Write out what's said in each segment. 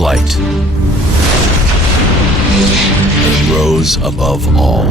flight and rose above all.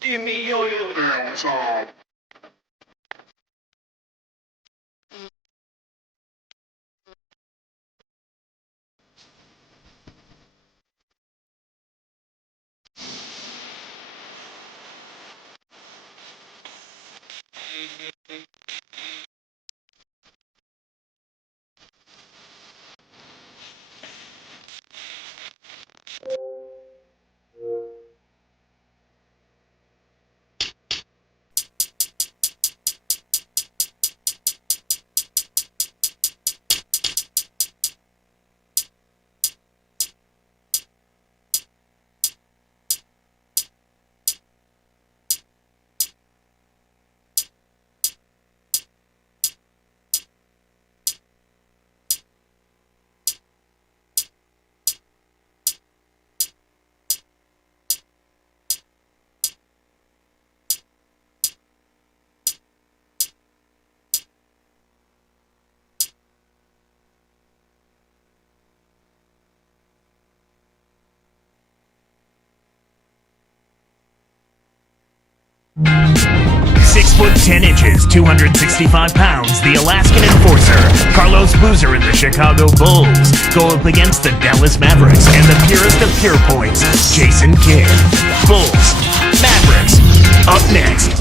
Give me your song. Six foot 10 inches, 265 pounds, the Alaskan enforcer, Carlos Boozer and the Chicago Bulls go up against the Dallas Mavericks and the purest of pure points, Jason Kidd. Bulls, Mavericks, up next.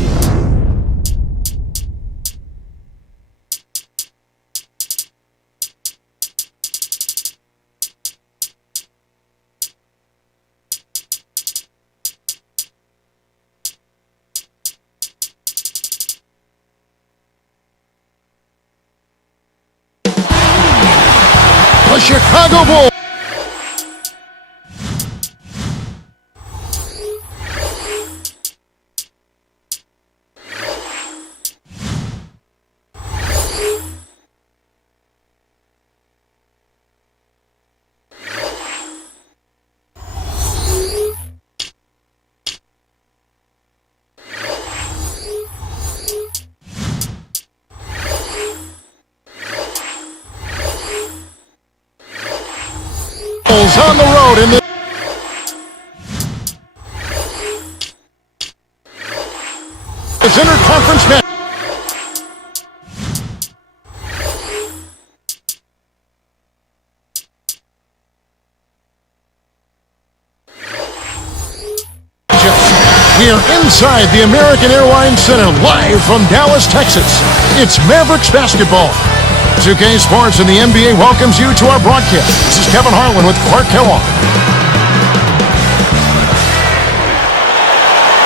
The Chicago Bulls. On the road in the interconference match. We are inside the American Airlines Center, live from Dallas, Texas. It's Mavericks basketball. 2K Sports and the NBA welcomes you to our broadcast. This is Kevin Harlan with Clark Kellogg.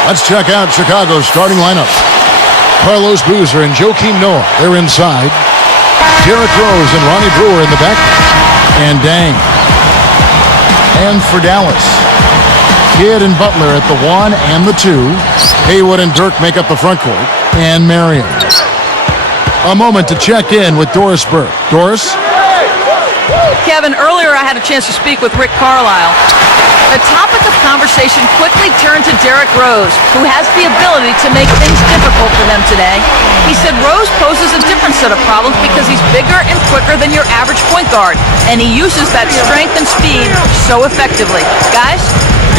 Let's check out Chicago's starting lineup. Carlos Boozer and Joakim Noah, they're inside. Derrick Rose and Ronnie Brewer in the back. And Dang. And for Dallas, Kidd and Butler at the 1 and the 2. Haywood and Dirk make up the front court. And Marion. A moment to check in with Doris Burke. Doris? Kevin, earlier I had a chance to speak with Rick Carlisle. The topic of conversation quickly turned to Derrick Rose, who has the ability to make things difficult for them today. He said Rose poses a different set of problems because he's bigger and quicker than your average point guard, and he uses that strength and speed so effectively. Guys?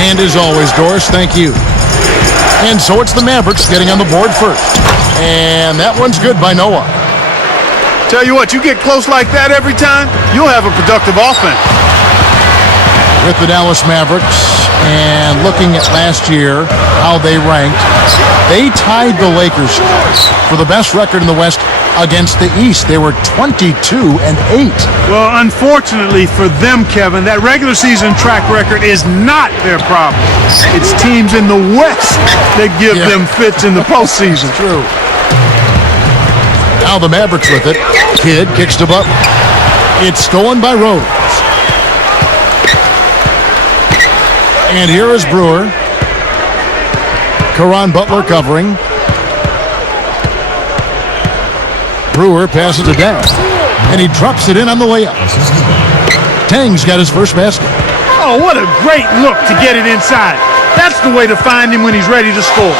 And as always, Doris, thank you. And so it's the Mavericks getting on the board first. And that one's good by Noah. Tell you what, you get close like that every time, you'll have a productive offense. with the Dallas Mavericks, and looking at last year, how they ranked, they tied the Lakers for the best record in the West against the East. They were 22-8. Well, unfortunately for them, Kevin, that regular season track record is not their problem. It's teams in the West that give them fits in the postseason. True. Now the Mavericks with it. Kidd kicks to Butler. It's stolen by Rose. And here is Brewer. Caron Butler covering. Brewer passes it down. And he drops it in on the layup. Tang's got his first basket. Oh, what a great look to get it inside. That's the way to find him when he's ready to score.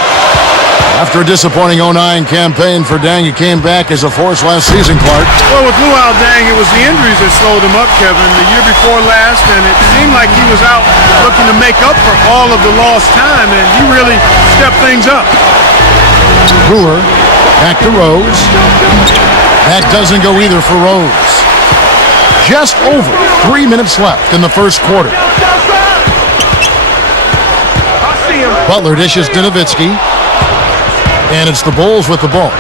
After a disappointing 09 campaign for Dang, he came back as a force last season, Clark. Well, with Luol Deng, it was the injuries that slowed him up, Kevin, the year before last, and it seemed like he was out looking to make up for all of the lost time, and he really stepped things up. Brewer back to Rose. That doesn't go either for Rose. Just over 3 minutes left in the first quarter. Butler dishes to Nowitzki. And it's the Bulls with the ball.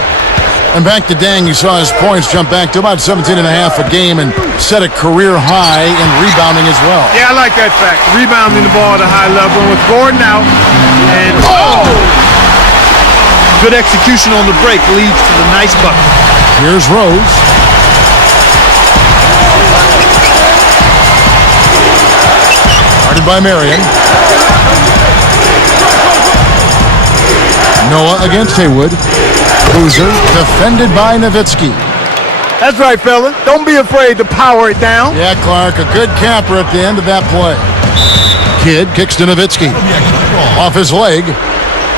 And back to Dang, you saw his points jump back to about 17.5 a game and set a career high in rebounding as well. Yeah, I like that fact. Rebounding the ball at a high level. And with Gordon out, and good execution on the break leads to the nice bucket. Here's Rose. Guarded by Marion. Noah against Haywood. Boozer defended by Nowitzki. That's right, fella. Don't be afraid to power it down. Yeah, Clark, a good capper at the end of that play. Kidd kicks to Nowitzki. Off his leg,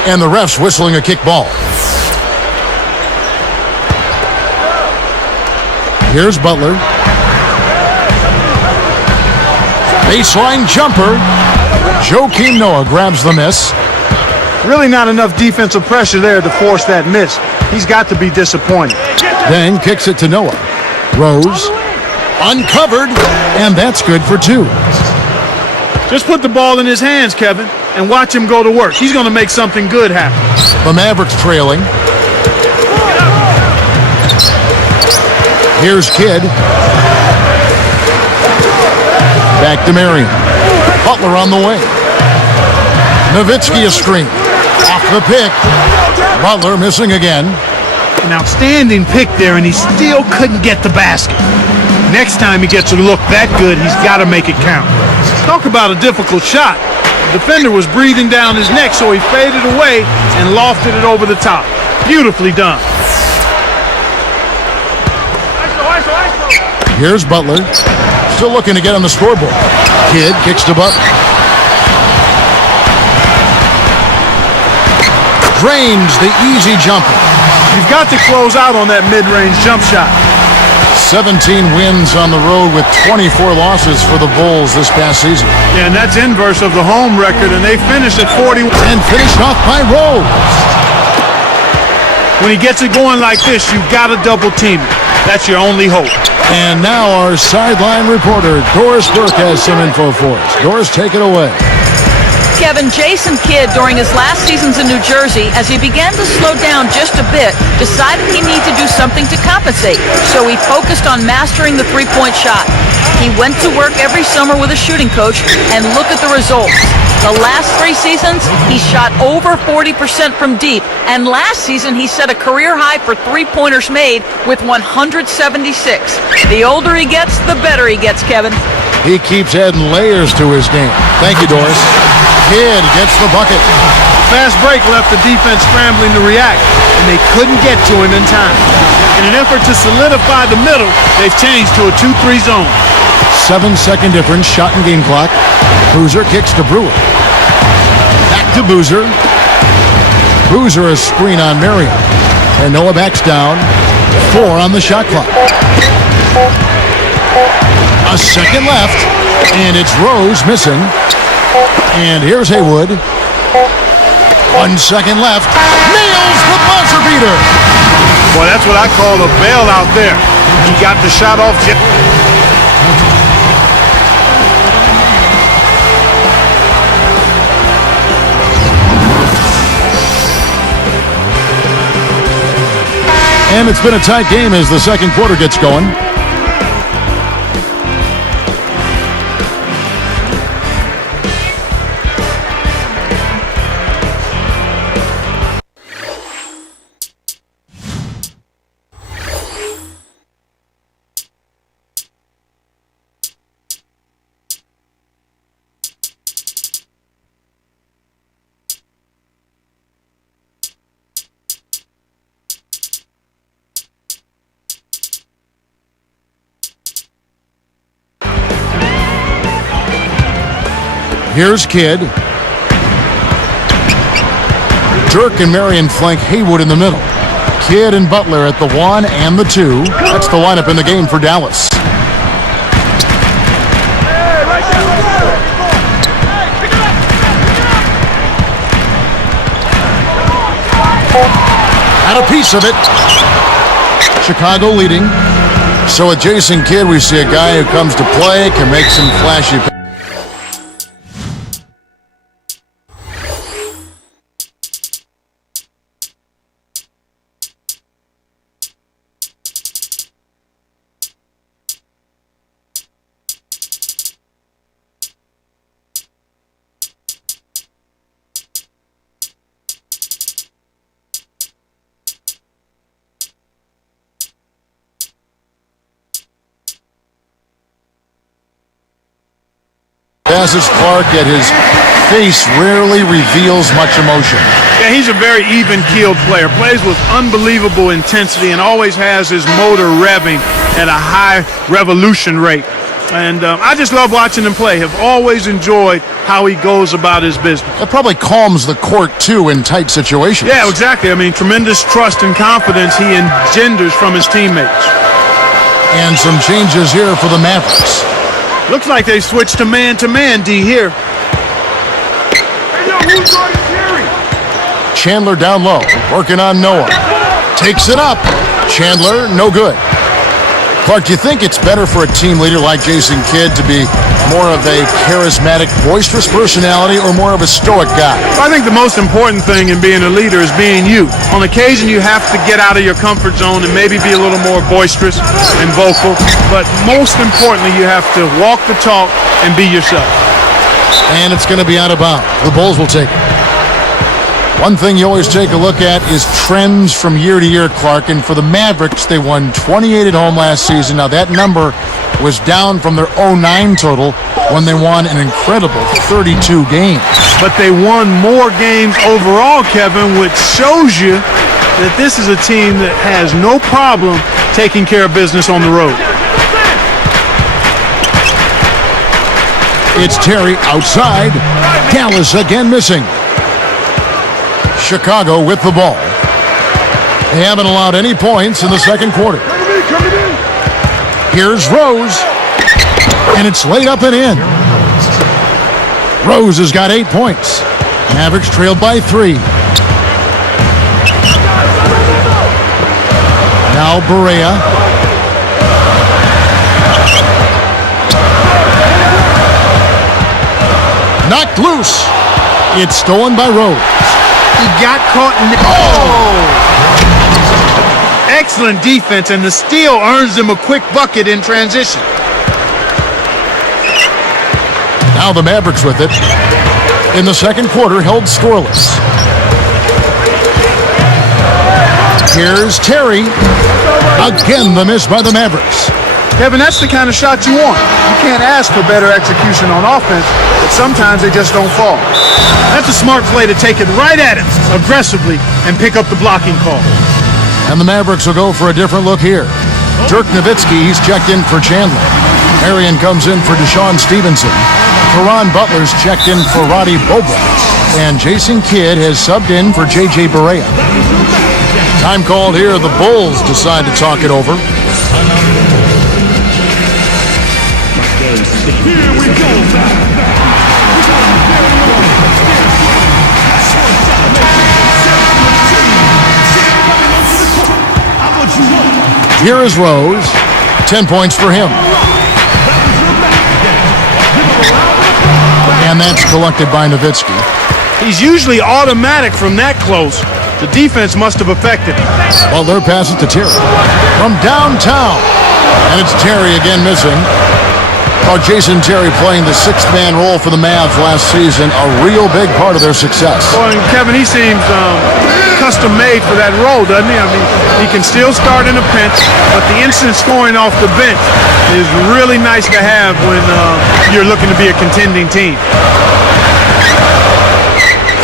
and the ref's whistling a kick ball. Here's Butler. Baseline jumper. Joakim Noah grabs the miss. Really not enough defensive pressure there to force that miss. He's got to be disappointed. Then kicks it to Noah. Rose uncovered, and that's good for two. Just put the ball in his hands, Kevin, and watch him go to work. He's going to make something good happen. The Mavericks trailing. Here's Kidd. Back to Marion. Butler on the way. Nowitzki a screen. Off the pick. Butler missing again. An outstanding pick there, and he still couldn't get the basket. Next time he gets a look that good, he's got to make it count. Talk about a difficult shot. The defender was breathing down his neck, so he faded away and lofted it over the top. Beautifully done. Here's Butler. Still looking to get on the scoreboard. Kidd kicks to Butler. Drains the easy jumper. You've got to close out on that mid-range jump shot. 17 wins on the road with 24 losses for the Bulls this past season. Yeah, and that's inverse of the home record, and they finished at 41. And finished off by Rose. When he gets it going like this, you've got to double team it. That's your only hope. And now our sideline reporter, Doris Burke, has some info for us. Doris, take it away. Kevin, Jason Kidd, during his last seasons in New Jersey, as he began to slow down just a bit, decided he needed to do something to compensate. So he focused on mastering the three-point shot. He went to work every summer with a shooting coach, and look at the results. The last 3 seasons, he shot over 40% from deep, and last season he set a career high for three-pointers made with 176. The older he gets, the better he gets, Kevin. He keeps adding layers to his game. Thank you, Doris. Kidd gets the bucket. Fast break left the defense scrambling to react, and they couldn't get to him in time. In an effort to solidify the middle, they've changed to a 2-3 zone. 7-second difference, shot and game clock. Boozer kicks to Brewer. Back to Boozer. Boozer a screen on Marion. And Noah backs down. 4 on the shot clock. A second left, and it's Rose missing. And here's Haywood. 1 second left. Nails the buzzer beater. Boy, that's what I call a bailout there. He got the shot off. And it's been a tight game as the second quarter gets going. Here's Kidd. Dirk and Marion flank Haywood in the middle. Kidd and Butler at the 1 and the 2. That's the lineup in the game for Dallas. Had a piece of it. Chicago leading. So with Jason Kidd, we see a guy who comes to play, can make some flashy passes. Passes Clark, yet his face rarely reveals much emotion. Yeah, he's a very even-keeled player. Plays with unbelievable intensity and always has his motor revving at a high revolution rate. And I just love watching him play. Have always enjoyed how he goes about his business. That probably calms the court, too, in tight situations. Yeah, exactly. I mean, tremendous trust and confidence he engenders from his teammates. And some changes here for the Mavericks. Looks like they switched to man, D here. Chandler down low, working on Noah. Takes it up. Chandler, no good. Clark, do you think it's better for a team leader like Jason Kidd to be more of a charismatic, boisterous personality or more of a stoic guy? I think the most important thing in being a leader is being you. On occasion, you have to get out of your comfort zone and maybe be a little more boisterous and vocal. But most importantly, you have to walk the talk and be yourself. And it's going to be out of bounds. The Bulls will take it. One thing you always take a look at is trends from year to year, Clark. And for the Mavericks, they won 28 at home last season. Now, that number was down from their 09 total when they won an incredible 32 games. But they won more games overall, Kevin, which shows you that this is a team that has no problem taking care of business on the road. It's Terry outside. Dallas again missing. Chicago with the ball. They haven't allowed any points in the second quarter. Here's Rose. And it's laid up and in. Rose has got 8 points. Mavericks trailed by 3. Now Barea. Knocked loose. It's stolen by Rose. He got caught in the... Oh! Excellent defense, and the steal earns him a quick bucket in transition. Now the Mavericks with it. In the second quarter, held scoreless. Here's Terry. Again, the miss by the Mavericks. Kevin, that's the kind of shot you want. You can't ask for better execution on offense, but sometimes they just don't fall. That's a smart play to take it right at him aggressively and pick up the blocking call. And the Mavericks will go for a different look here. Dirk Nowitzki, he's checked in for Chandler. Marion comes in for Deshaun Stevenson. Caron Butler's checked in for Roddy Boba. And Jason Kidd has subbed in for J.J. Barea. Time called here. The Bulls decide to talk it over. Here we go. Here is Rose. 10 points for him. And that's collected by Nowitzki. He's usually automatic from that close, The defense must have affected him. Butler passes to Terry from downtown. And it's Terry again missing. Oh, Jason Terry playing the sixth-man role for the Mavs last season, a real big part of their success. Well, and Kevin, he seems custom-made for that role, doesn't he? I mean, he can still start in a pinch, but the instant scoring off the bench is really nice to have when you're looking to be a contending team.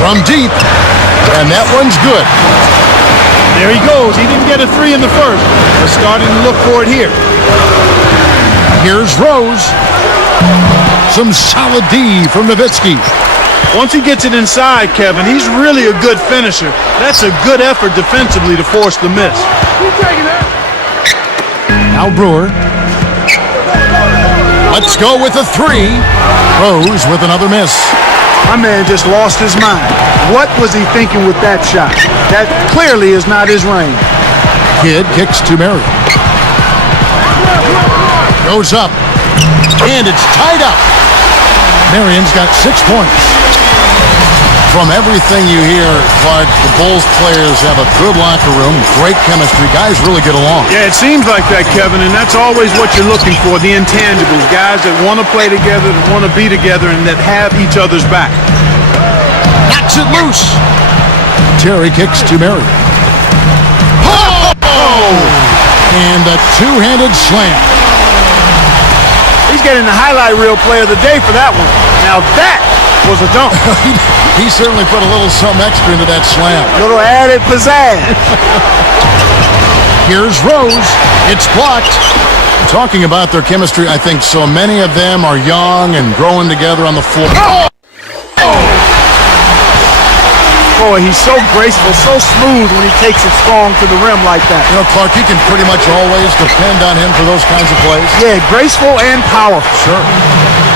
From deep, and that one's good. There he goes. He didn't get a three in the first. We're starting to look for it here. Here's Rose. Some solid D from Nowitzki. Once he gets it inside, Kevin, he's really a good finisher. That's a good effort defensively to force the miss. Now Brewer. Let's go with a three. Rose with another miss. My man just lost his mind. What was he thinking with that shot? That clearly is not his range. Kidd kicks to Mary. Goes up. And it's tied up. Marion's got 6 points. From everything you hear, Clark, the Bulls players have a good locker room, great chemistry. Guys really get along. Yeah, it seems like that, Kevin, and that's always what you're looking for, the intangibles. Guys that want to play together, that want to be together, and that have each other's back. Knocks it loose. Terry kicks to Mary. Oh! And a two-handed slam. He's getting the highlight reel player of the day for that one. Now that was a dunk. He certainly put a little something extra into that slam. Little added pizzazz. Here's Rose. It's blocked. Talking about their chemistry, I think so many of them are young and growing together on the floor. Oh! Boy, he's so graceful, so smooth when he takes it strong to the rim like that. You know, Clark, you can pretty much always depend on him for those kinds of plays. Yeah, graceful and powerful. Sure.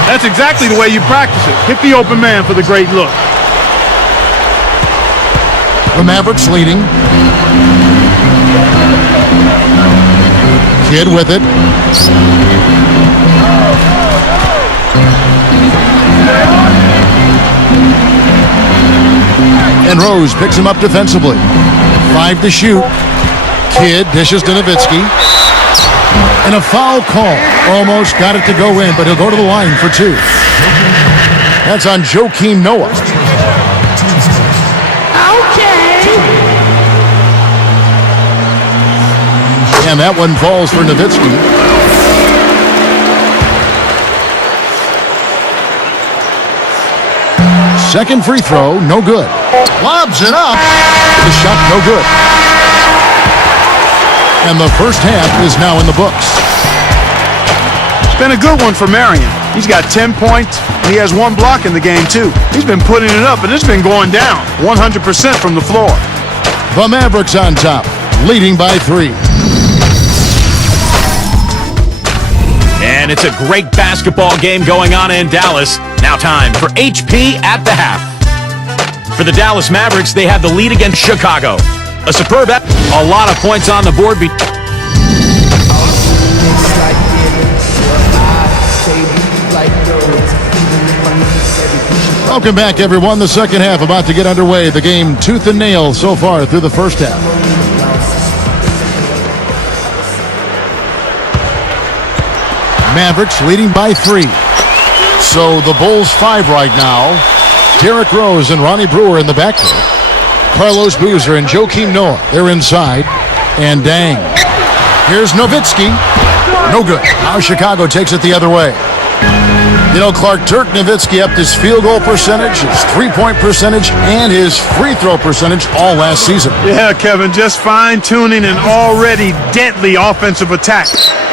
That's exactly the way you practice it. Hit the open man for the great look. The Mavericks leading. Kidd with it. And Rose picks him up defensively. 5 to shoot. Kidd dishes to Nowitzki. And a foul call. Almost got it to go in, but he'll go to the line for 2. That's on Joakim Noah. And that one falls for Nowitzki. Second free throw, no good. Lobs it up. The shot, no good. And the first half is now in the books. It's been a good one for Marion. He's got 10 points, and he has 1 block in the game, too. He's been putting it up, and it's been going down 100% from the floor. The Mavericks on top, leading by 3. And it's a great basketball game going on in Dallas. Now time for HP at the half. For the Dallas Mavericks, they have the lead against Chicago. A superb effort. A lot of points on the board. Welcome back, everyone. The second half about to get underway. The game tooth and nail so far through the first half. Mavericks leading by 3. So the Bulls 5 right now. Derrick Rose and Ronnie Brewer in the backcourt. Carlos Boozer and Joakim Noah, they're inside. And dang. Here's Nowitzki. No good. Now Chicago takes it the other way. You know, Clark, Dirk Nowitzki upped his field goal percentage, his three-point percentage, and his free throw percentage all last season. Yeah, Kevin, just fine-tuning an already deadly offensive attack.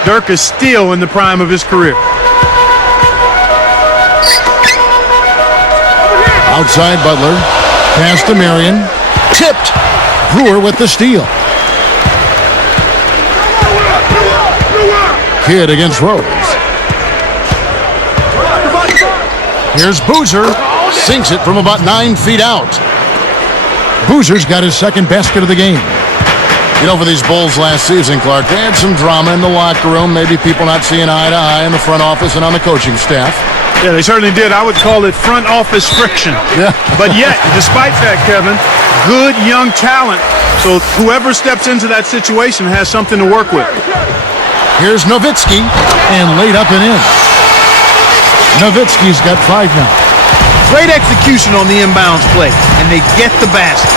Dirk is still in the prime of his career. Outside Butler. Pass to Marion. Tipped. Brewer with the steal. Kidd against Rose. Here's Boozer. Sinks it from about 9 feet out. Boozer's got his second basket of the game. You know, for these Bulls last season, Clark, they had some drama in the locker room. Maybe people not seeing eye to eye in the front office and on the coaching staff. Yeah, they certainly did. I would call it front office friction. Yeah. But yet, despite that, Kevin, good young talent. So whoever steps into that situation has something to work with. Here's Nowitzki, and laid up and in. Nowitzki's got 5 now. Great execution on the inbounds play, and they get the basket.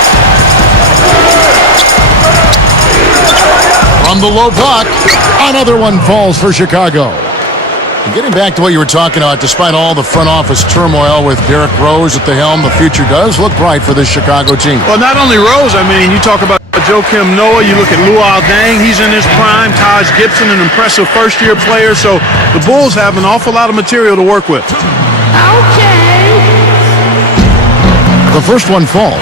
From the low block, another one falls for Chicago. And getting back to what you were talking about, despite all the front office turmoil with Derrick Rose at the helm, the future does look bright for this Chicago team. Well, not only Rose, I mean, you talk about Joakim Noah, you look at Luol Deng, he's in his prime. Taj Gibson, an impressive first-year player. So the Bulls have an awful lot of material to work with. The first one falls.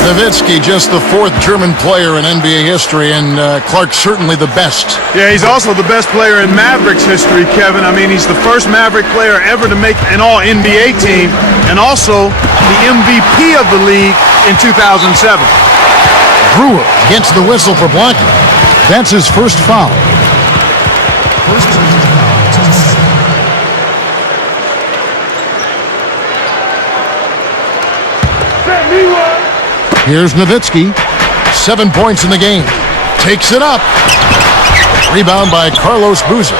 Nowitzki, just the 4th German player in NBA history, and Clark certainly the best. Yeah, he's also the best player in Mavericks history, Kevin. I mean, he's the first Maverick player ever to make an All-NBA team, and also the MVP of the league in 2007. Brewer gets the whistle for blocking. That's his first foul. Here's Nowitzki. 7 points in the game. Takes it up. Rebound by Carlos Boozer.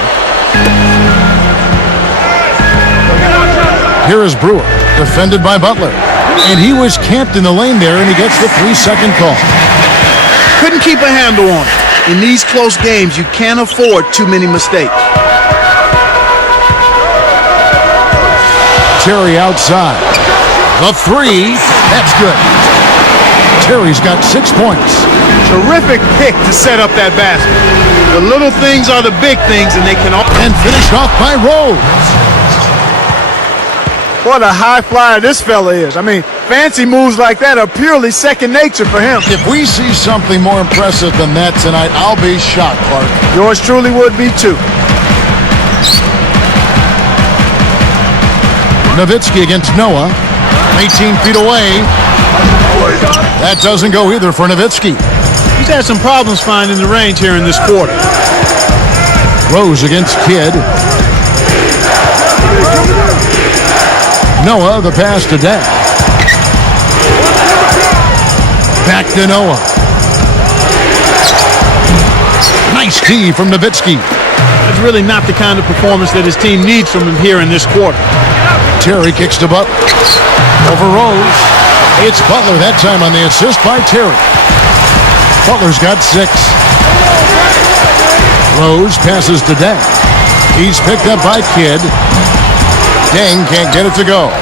Here is Brewer, defended by Butler. And he was camped in the lane there, and he gets the 3-second call. Couldn't keep a handle on it. In these close games, you can't afford too many mistakes. Terry outside. The 3. That's good. Terry's got 6 points. Terrific pick to set up that basket. The little things are the big things, and they can all... And finished off by Rose. What a high flyer this fella is. I mean, fancy moves like that are purely second nature for him. If we see something more impressive than that tonight, I'll be shocked, Clark. Yours truly would be too. Nowitzki against Noah. 18 feet away. That doesn't go either for Nowitzki. He's had some problems finding the range here in this quarter. Rose against Kidd. Noah, the pass to Deng. Back to Noah. Nice tee from Nowitzki. That's really not the kind of performance that his team needs from him here in this quarter. Terry kicks to Butler. Over Rose. It's Butler that time on the assist by Terry. Butler's got 6. Rose passes to Deng. He's picked up by Kidd. Deng can't get it to go.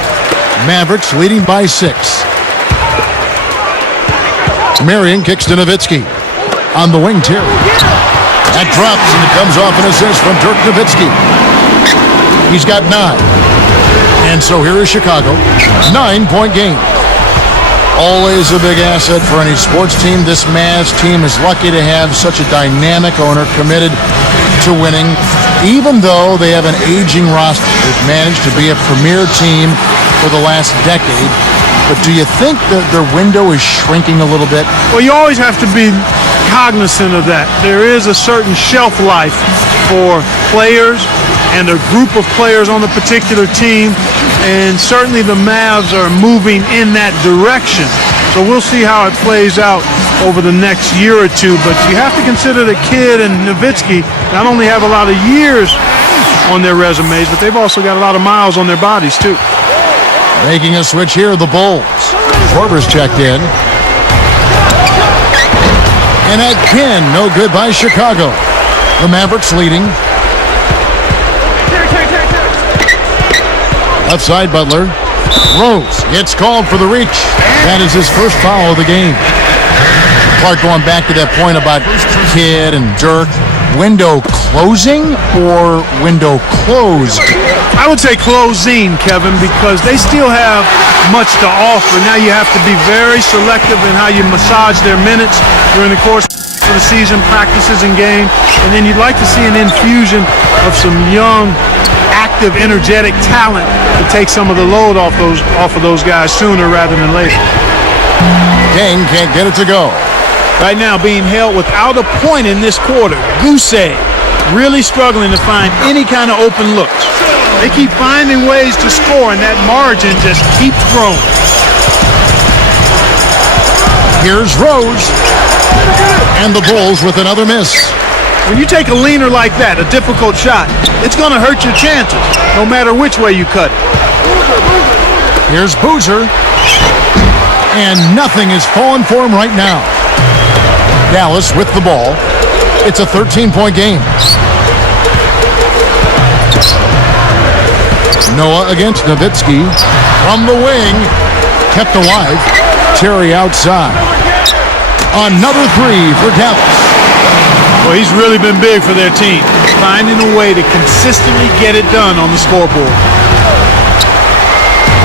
Mavericks leading by 6. Marion kicks to Nowitzki. On the wing, Terry. That drops, and it comes off an assist from Dirk Nowitzki. He's got 9. And so here is Chicago. 9-point game. Always a big asset for any sports team. This Mavs team is lucky to have such a dynamic owner committed to winning. Even though they have an aging roster, they've managed to be a premier team for the last decade. But do you think that their window is shrinking a little bit? Well, you always have to be cognizant of that. There is a certain shelf life for players and a group of players on a particular team, and certainly the Mavs are moving in that direction. So we'll see how it plays out over the next year or two, but you have to consider that Kidd and Nowitzki not only have a lot of years on their resumes, but they've also got a lot of miles on their bodies too. Making a switch here, the Bulls. Korver's checked in. And at pin, no good by Chicago. The Mavericks leading. Left side, Butler. Rose gets called for the reach. That is his first foul of the game. Clark, going back to that point about Kidd and Dirk. Window closing or window closed? I would say closing, Kevin, because they still have much to offer. Now you have to be very selective in how you massage their minutes during the course of the season, practices and game. And then you'd like to see an infusion of some young, active, energetic talent to take some of the load off of those guys sooner rather than later. Deng can't get it to go. Right now being held without a point in this quarter. Gusay really struggling to find any kind of open looks. They keep finding ways to score, and that margin just keeps growing. Here's Rose. And the Bulls with another miss. When you take a leaner like that, a difficult shot, it's going to hurt your chances, no matter which way you cut it. Here's Boozer. And nothing is falling for him right now. Dallas with the ball. It's a 13-point game. Noah against Nowitzki. From the wing. Kept alive. Terry outside. Another three for Dallas. Well, he's really been big for their team, finding a way to consistently get it done on the scoreboard.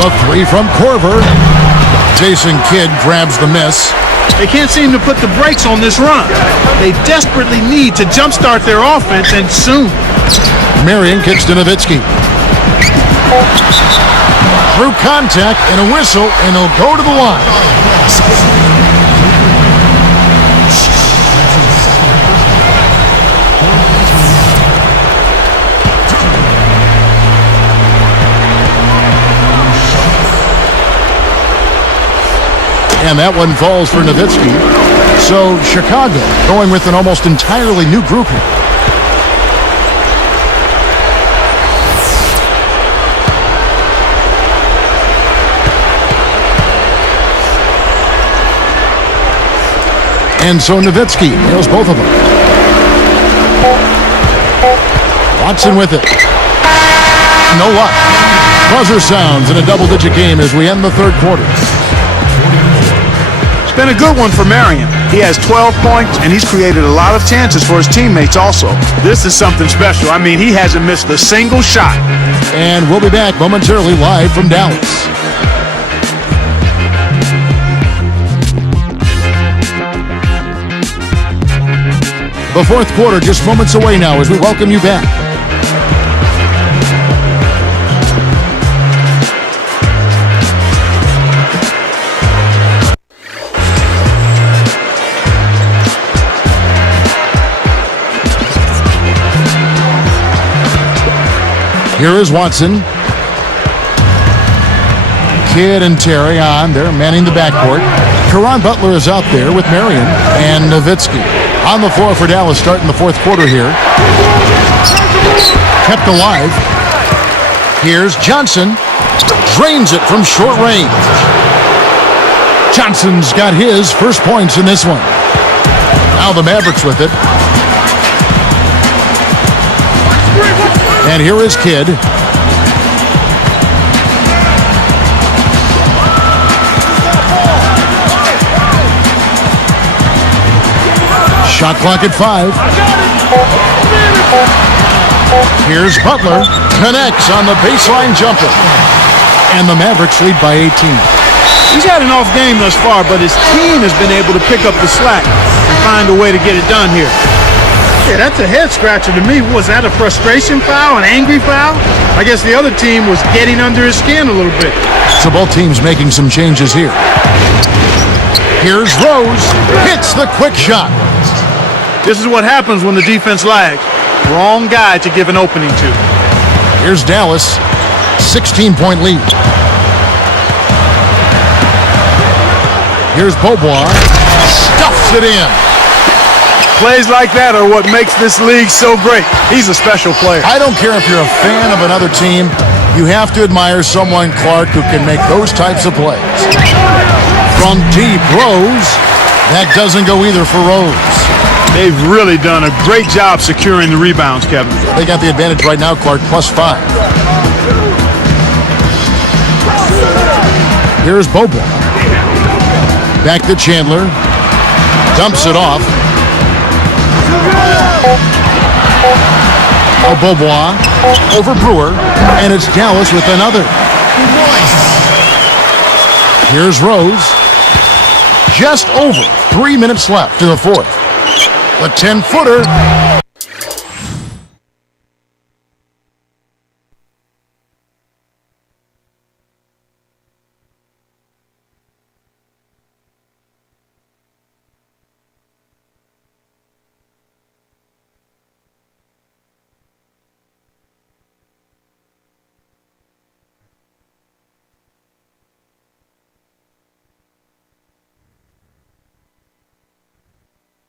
The three from Korver. Jason Kidd grabs the miss. They can't seem to put the brakes on this run. They desperately need to jumpstart their offense, and soon. Marion kicks to Nowitzki. Through contact and a whistle, and he'll go to the line. And that one falls for Nowitzki. So Chicago going with an almost entirely new group here. And so Nowitzki nails both of them. Watson with it. No luck. Buzzer sounds in a double-digit game as we end the third quarter. It's been a good one for Marion. He has 12 points, and he's created a lot of chances for his teammates also. This is something special. I mean, he hasn't missed a single shot. And we'll be back momentarily live from Dallas. The fourth quarter just moments away now as we welcome you back. Here is Watson. Kidd and Terry on. They're manning the backcourt. Caron Butler is out there with Marion and Nowitzki. On the floor for Dallas starting the fourth quarter here. Kept alive. Here's Johnson. Drains it from short range. Johnson's got his first points in this one. Now the Mavericks with it. And here is Kidd. Shot clock at 5. Here's Butler. Connects on the baseline jumper. And the Mavericks lead by 18. He's had an off game thus far, but his team has been able to pick up the slack and find a way to get it done here. Yeah, that's a head scratcher to me. Was that a frustration foul, an angry foul? I guess the other team was getting under his skin a little bit. So both teams making some changes here. Here's Rose. Hits the quick shot. This is what happens when the defense lags. Wrong guy to give an opening to. Here's Dallas. 16-point lead. Here's Beaubois. Stuffs it in. Plays like that are what makes this league so great. He's a special player. I don't care if you're a fan of another team. You have to admire someone, Clark, who can make those types of plays. From deep, Rose. That doesn't go either for Rose. They've really done a great job securing the rebounds, Kevin. They got the advantage right now, Clark, +5. Here's Beaubois. Back to Chandler. Dumps it off. Beaubois over Brewer, and it's Dallas with another. Here's Rose. Just over 3 minutes left in the fourth. The 10-footer